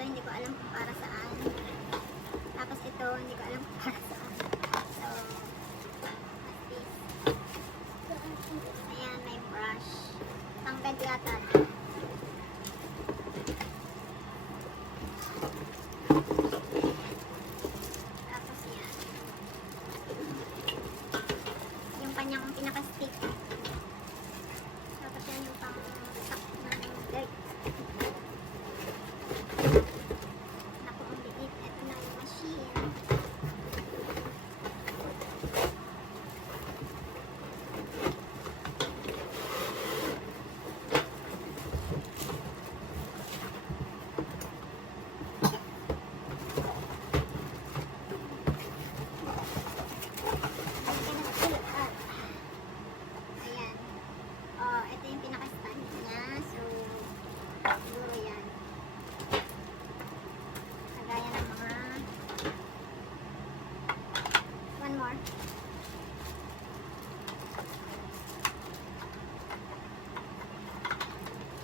ito hindi ko alam kung para saan. Tapos ito hindi ko alam kung para saan. So, what's this? Ayan, may brush. Pang bed yata. Tapos yan. Yung kanyang pinaka-stick. Tapos yan yung pang-sack ng dirt. Naku, ang liit. Ito na yung machine. Ayan. Oh, ito yung pinaka-stand niya. So, siguro yan. Kagaya ng mga one more.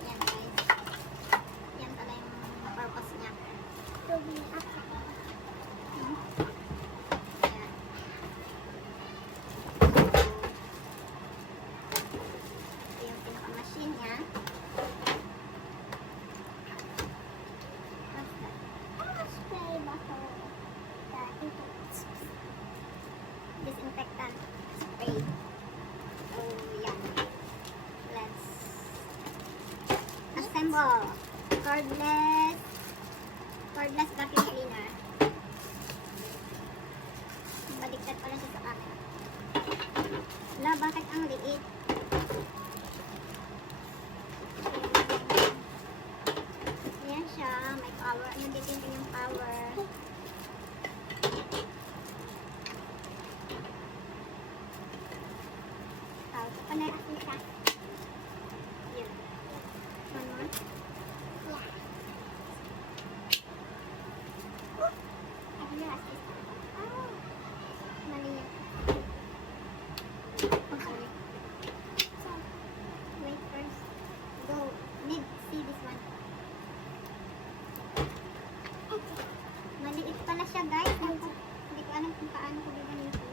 Yan guys. Yan pala yung purpose niya. Hmm? Ayan. Ito yung pinaka-machine niya. Disinfectant spray. So, yan. Let's assemble. Cordless vacuum cleaner. Baliktad pala siya sa camera. Wala, bakit ang liit? Ayan siya. May power. Ano dito yung power? Ano yung asin siya? Yun. One more? Yeah. Ano yung asin? Oh. Mali yun. Oh, sorry. Wait first. Go. Need see this one. Maliit pala siya guys. Hindi ko alam kung paano ko gagamitin.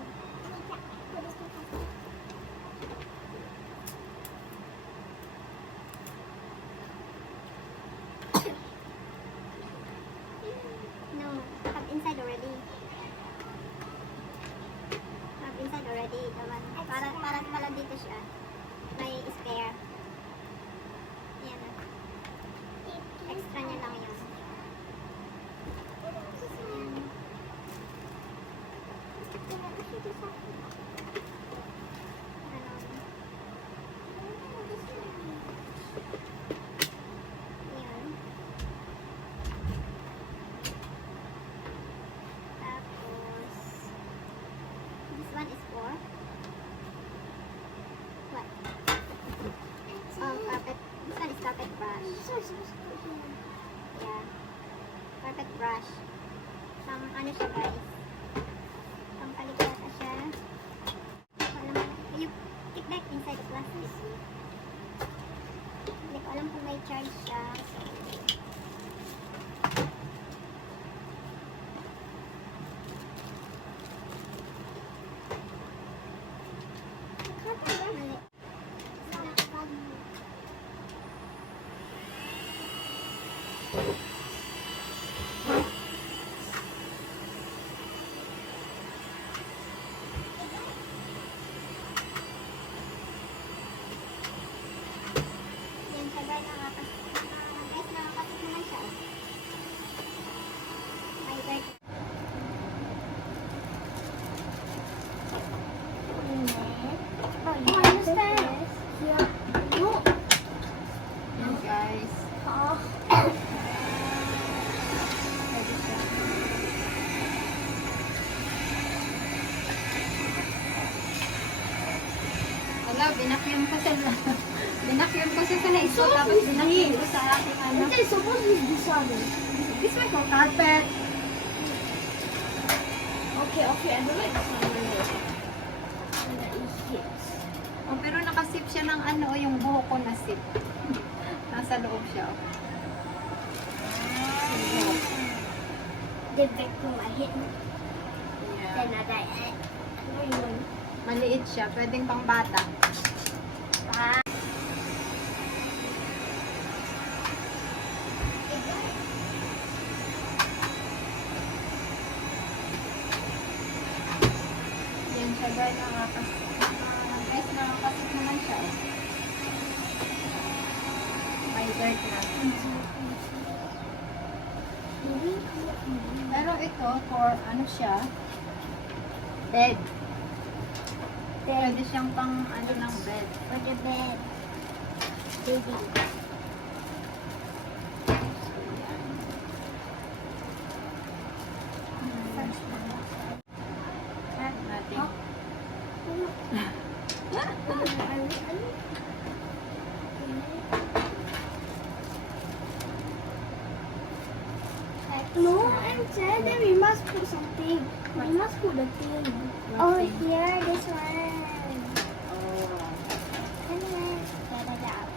No, have inside already. Have inside already. The one. Para pala dito siya. May spare. Ayan. Extra niya lang yun. Ayan. Ayan. Tapos, this one is for what? Carpet. This one is carpet brush. Yeah. Carpet brush. Ano siya guys? Pampaligata siya. You keep back inside the plastic. Hindi ko alam kung may charge siya. Mali. Yan siya guys, nakakasip naman siya. May guys. Yan guys. Pwede siya. Wala, binakyam ko siya. Binakyam ko siya sa naiso. Tapos binakyam ko sa aking ano. Okay, so what is this one? This one for carpet. Okay, I don't like this one. Oh, pero nakasip siya ng ano, yung buhok ko na sip. Nasa loob siya. Oh. the vacuum, I hit me. Yeah. Then I died. Maliit siya. Pwedeng pang bata. Ah. Yan siya guys. Guys, nakakasip naman siya. Oh. May dirt na. Pero ito, for ano siya, bed. Pwede siyang pang ano ng bed. For the bed. Baby. Natin. No, I'm sad. Then we must put something. We must put the thing. Oh, here, this one. Oh. Anyway, get it out.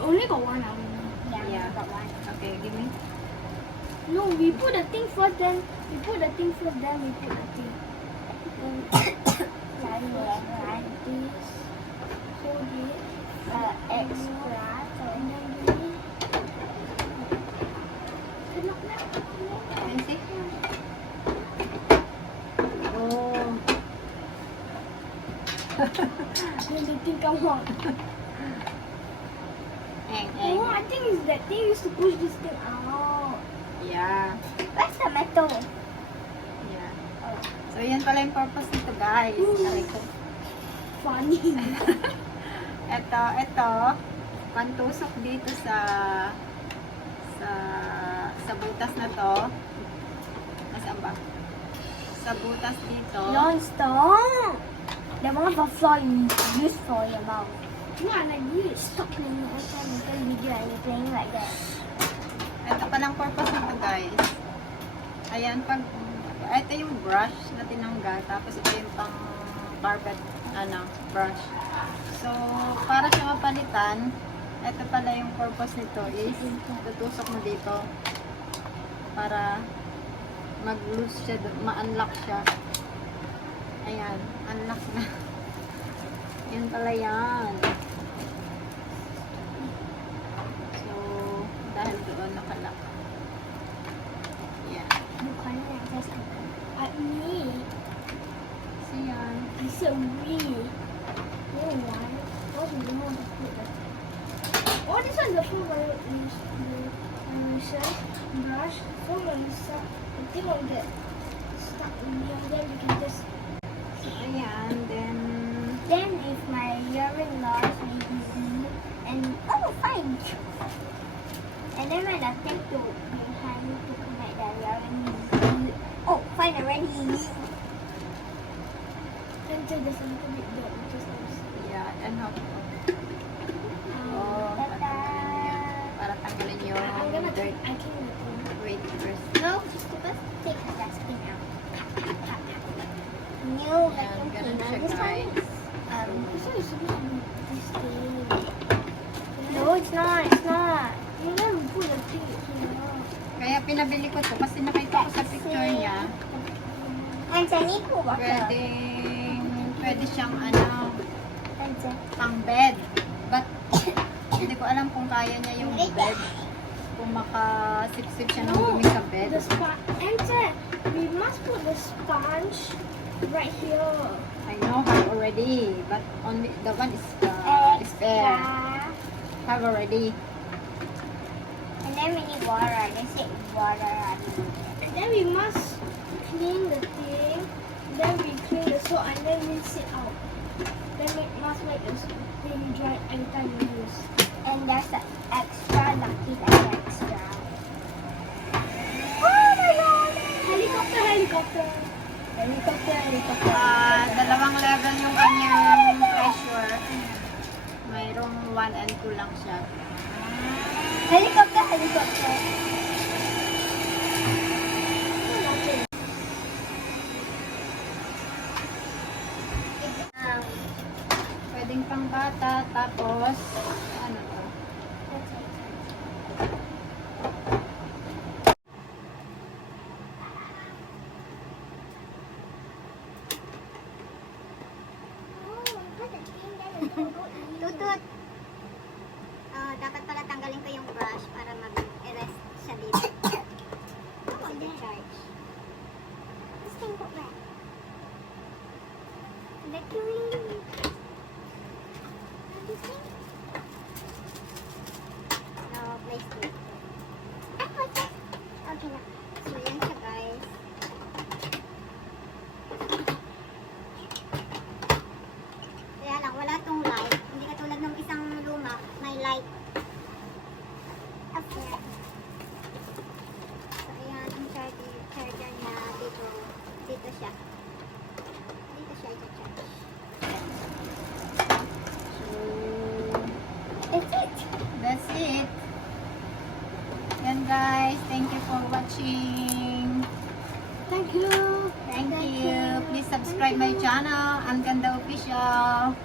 Only got one hour. Yeah. got one. Okay, give me. No, we put the thing first, then we put the thing first, then we put the thing. Sorry, everyone. This, hold it, Extra. and then we. Can see? Oh. Then the thing come out. Eng, Oh, eng. I think it's that thing used to push this thing out. Yeah. Where's the metal? Yeah. So, yan pala yung purpose nito, guys. Aray ko. Funny. Ito, pantusok dito sa butas na to. Nasaan ba? Sa butas dito. Non-stop. The one for floor you use for your mouth. No, I like this. Stop playing all the time. Because video and you're playing like that. Ito palang purpose nito, guys. Ayan, ito yung brush na tinanggal. Tapos ito yung pang carpet, brush. So, para siya mapalitan, ito pala yung purpose nito is tutusok mo dito para mag-loose siya, ma-unlock siya. Ayan, unlock na. Yan pala yan. So, dahil doon nakalock. Yan. Bukan yang saya sampai. Me. So, yan. I said we. Oh, why? What do you want to put that? Oh, this one the phone where you said brush. Phone when you start, the thing will get stuck in here. Then you can just. So, ayan. Then, Then if my urine loss maybe and oh fine. And then when I take to behind to connect the urine. Oh fine already. Then there's a little bit there. Just yeah, and how Oh, tanggalin yan. Para tanggalin yung I'm gonna dirt. I can Wait first. No, just take the dustbin out. New Ayan, vacuum ganun cleaner. siya, This one. guys. This one is supposed to be this thing. No, it's not. It's not. You never put the thing here. Kaya pinabili ko to kasi nakita ko sa picture niya. And sa Nico water. Pwede siyang And sa pang bed. But, hindi ko alam kung kaya niya yung bed. Kung makasip-sip siya ng dumi sa bed. The enter. We must put the sponge right here. I know have already, but only the one is spare. extra. Have already. And then we need water. They say water. And then we must clean the thing. Then we clean the soap and then rinse it out. Then we must make the thing dry every time we use. And there's the extra lucky that's extra. Oh my god! Helicopter, helicopter. Helicopter, helicopter. Dalawang level yung kanyang pressure. Mayroong 1 and 2 lang siya. Helicopter, helicopter. Pwedeng pang bata, tapos, ano to? Tutut. Dapat pala tanggalin ko yung brush para mag-erase siya dito. Kasi charge. This thing got wet. Victory. This thing? No, place it. Okay na. So, yan siya guys. Kaya lang, wala tong light. Hindi katulad ng isang luma, may light. Okay. So, ayan, ang charger niya dito. Dito siya. Dito siya i-charge. That's it. That's it. Yan guys, thank you for watching. Thank you. Thank you. Please subscribe my channel, Ang Ganda Official.